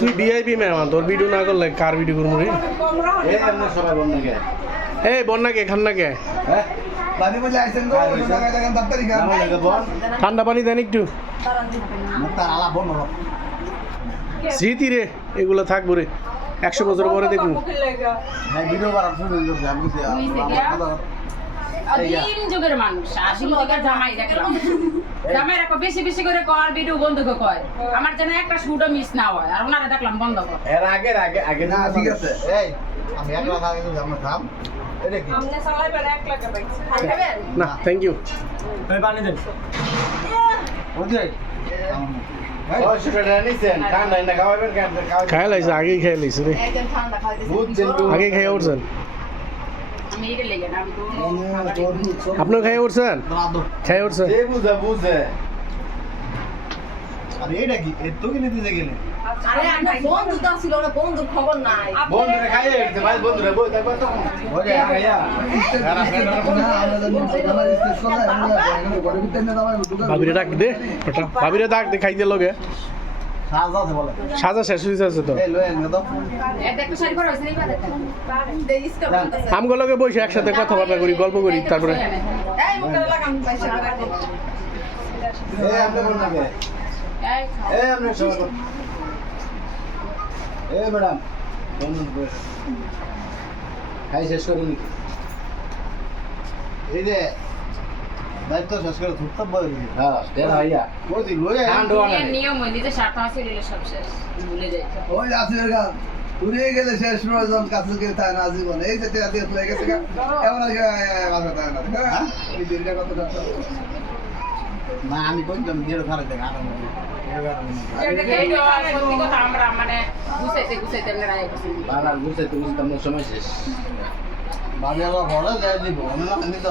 তুই ভিআইপি মেহমান তোর ভিডিও না করলে কার ভিডিও করব রে? এই এমনি সবাই কে এই বন্যা কে খান্না কে হ্যাঁ ঠান্ডা পানি দেন একটু। স্মৃতি রে এগুলো থাকব রে। একশো বছর পরে দেখুন হ্যাঁ ভিডিও আদিম যুগের মানুষ আদিম যুগের জামাই দেখলাম। জামাই রাখো বেশি বেশি করে কর ভিডিও বন্ধ করে কয়। আমার যেন একটা শুটও মিস না হয় আর ওনারা দেখলাম বন্ধ কর। এর আগে আগে আগে না ঠিক আছে। এই আমি এক লাখ আগে কি না থ্যাংক ইউ বুঝলি? ও সেটা নিছেন। ঠান্ডা না খাই লাইছে আগেই খাই লাইছে রে। আগে খাই উঠছেন। আপনিও খাই উঠছেন? খাই উঠছেন। যে বুঝে বুঝে। আমি এটা কি? এত কিনে দিতে গেলে? আরে আমরা বন্ধু তো ছিল না বন্ধুর খবর নাই। বন্ধুরে খাইয়ে গেছে ভাই বন্ধুরে বই তারপর তখন ওরে খাইয়া ভাবিরে ডাক দে ভাবিরে ডাক দে খাইতে লগে। সাজা আছে বলে। সাজা শেষ হয়ে যাচ্ছে তো। এই লয়েন না তো এটা একটু শাড়ি পরা হয়েছে এই বাদে। দেইস্কা বলতেছে আমগো লগে বসে একসাথে কথাবার্তা করি গল্প করি তারপরে। ম্যাডাম খাই শেষ করে নি এই যে দায়িত্ব শেষ করে ধরতে বলে হ্যাঁ তেল হইয়া ওই দিন লয়ে ঠান্ডা নিয়ম- হয় নিজে স্বার্থ আছে রিলে সব শেষ। ভুলে যাই। ওই আসির গান। উড়িয়ে গেলে শেষ প্রয়োজন কাছে গিয়ে তাই না জীবন। এই যে টেরা দিয়ে তুলে গেছে এমন আগে মাথা তাই না? হ্যাঁ? দিনটা না আমি গেল খারাপ দেখা আমরা মানে গুছাইতে গুছাইতে আমরা বাবা তোমার সময় শেষ। আলো বলে যাই দিব আমি না? আমি তো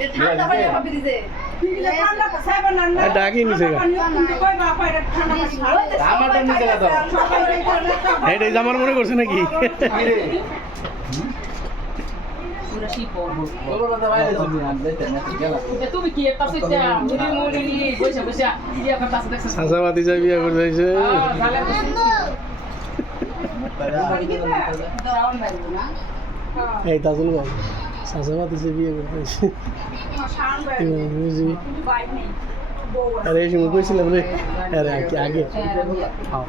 এই তাজুল বাবু সাসা বাতি যাই বিয়া করে যাইছে বুঝি আরে এই সময় কইছিলাম রে। আরে আগে আগে। খাও।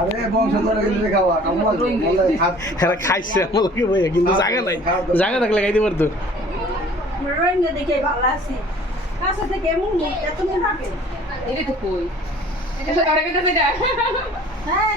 আরে বংশ ধরে গেলে খাওয়া কামলা বলে। হাত এরা খাইছে আমাকে বইয়া কিন্তু জায়গা নাই। জায়গা থাকলে খাইতে পারতো। দেখে ভালো আছি। কাছে থেকে এমন এত থাকে। এটা তো কই। এটা কারে কেটে দেয় হ্যাঁ